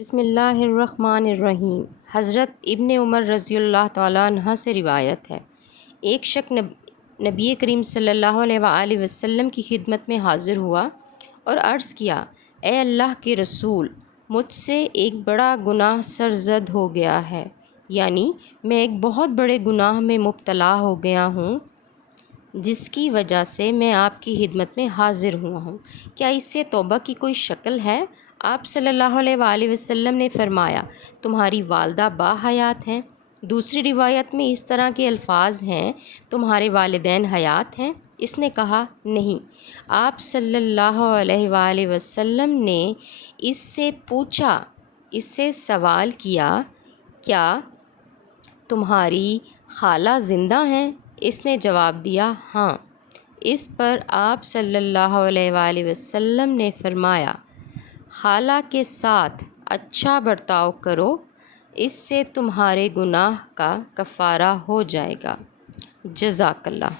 بسم اللہ الرحمن الرحیم۔ حضرت ابن عمر رضی اللہ تعالیٰ عنہ سے روایت ہے، ایک شخص نبی کریم صلی اللہ علیہ وآلہ وسلم کی خدمت میں حاضر ہوا اور عرض کیا، اے اللہ کے رسول، مجھ سے ایک بڑا گناہ سرزد ہو گیا ہے، یعنی میں ایک بہت بڑے گناہ میں مبتلا ہو گیا ہوں جس کی وجہ سے میں آپ کی خدمت میں حاضر ہوا ہوں، کیا اس سے توبہ کی کوئی شکل ہے؟ آپ صلی اللہ علیہ وآلہ وسلم نے فرمایا، تمہاری والدہ باحیات ہیں۔ دوسری روایت میں اس طرح کے الفاظ ہیں، تمہارے والدین حیات ہیں؟ اس نے کہا نہیں۔ آپ صلی اللہ علیہ وآلہ وسلم نے اس سے پوچھا، اس سے سوال کیا، کیا تمہاری خالہ زندہ ہیں؟ اس نے جواب دیا ہاں۔ اس پر آپ صلی اللہ علیہ وآلہ وسلم نے فرمایا، خالہ کے ساتھ اچھا برتاؤ کرو، اس سے تمہارے گناہ کا کفارہ ہو جائے گا۔ جزاک اللہ۔